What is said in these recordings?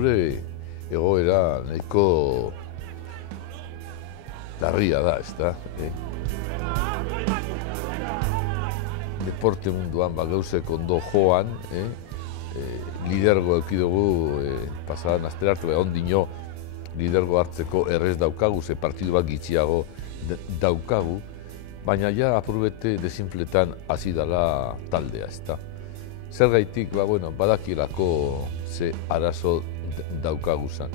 gure egoera nahiko larria da, ezta? Deporte munduan gauzek ondo joan, lidergo eduki dugu pasadan astera arte, ondino lidergo hartzeko errez daukagu, ze partidu bat gitxiago daukagu, baina ja apurbete desinfletan hasi dela taldea, ezta. Zergaitik, badakilako ze arazo daukagu zan.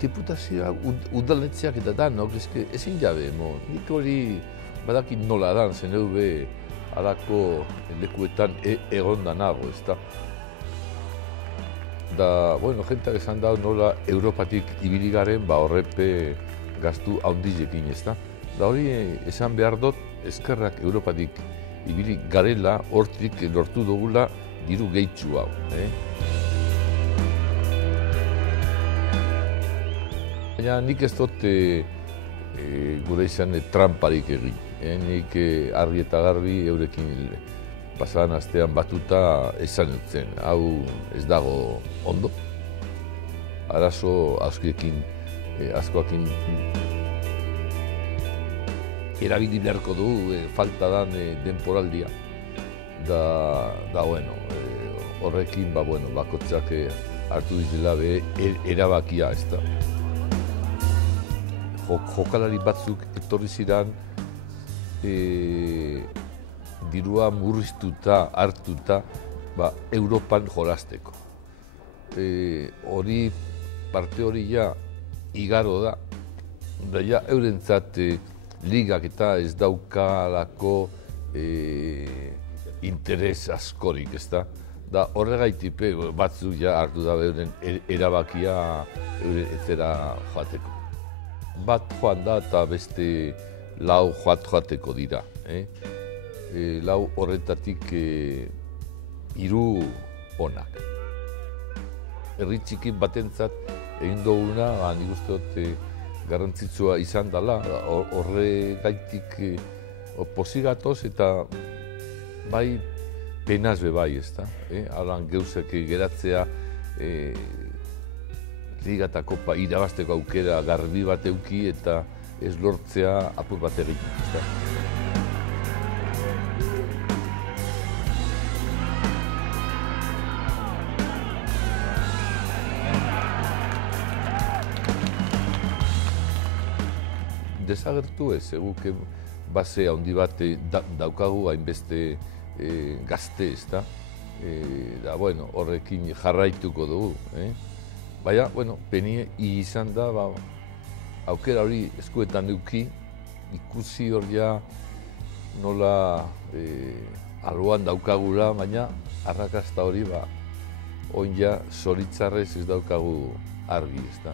Diputazioa, udaletxeak eta danok, ezin jabe, nik hori badakit nola dan, zen eube alako lekuetan egon danago, ezta. Da, jentak esan da nola Europatik ibili garen, horrepe gaztu haundizekin, ezta. Da hori esan behar dut, eskerrak Europatik ibili garela, hortik lortu dugula diru gehitzu hau. Baina nik ez dut gure izan tramparik egin. Nik argi eta garbi eurekin pasadan astean batuta esan dutzen. Hau ez dago ondo. Arazo askoekin erabili beharko du falta dan denporaldia. Horrekin bakotzak hartu dizela erabakia, ez da. Jokalari batzuk etorri ziren dirua murriztuta, hartuta, Europan jolasteko. Parte hori ja igaro da, eurentzat ligak eta ez daukalako interes askorik, ez da. Da horregaitik batzuk ja hartu da euren erabakia euretzera joateko. Bat joan da eta beste lau joateko dira. Lau horretatik 3 onak. Herri txiki batentzat egin duguna, nik uste dut garrantzitsua izan dela, horregaitik pozigatoz eta bai penaz bai, ez da. Halan geuzek geratzea liga eta kopa irabazteko aukera garbi bat euki eta ez lortzea apur bat egiten, ez da. Desagertu ez, guk base handi bat daukagu hainbeste gazte, ez da. Horrekin jarraituko dugu. Baina, penie izan da, aukera hori eskuetan eduki, ikusi hor ja nola alboan daukagula, baina arrakasta hori oin ja zoritzarrez ez daukagu argi, ez da.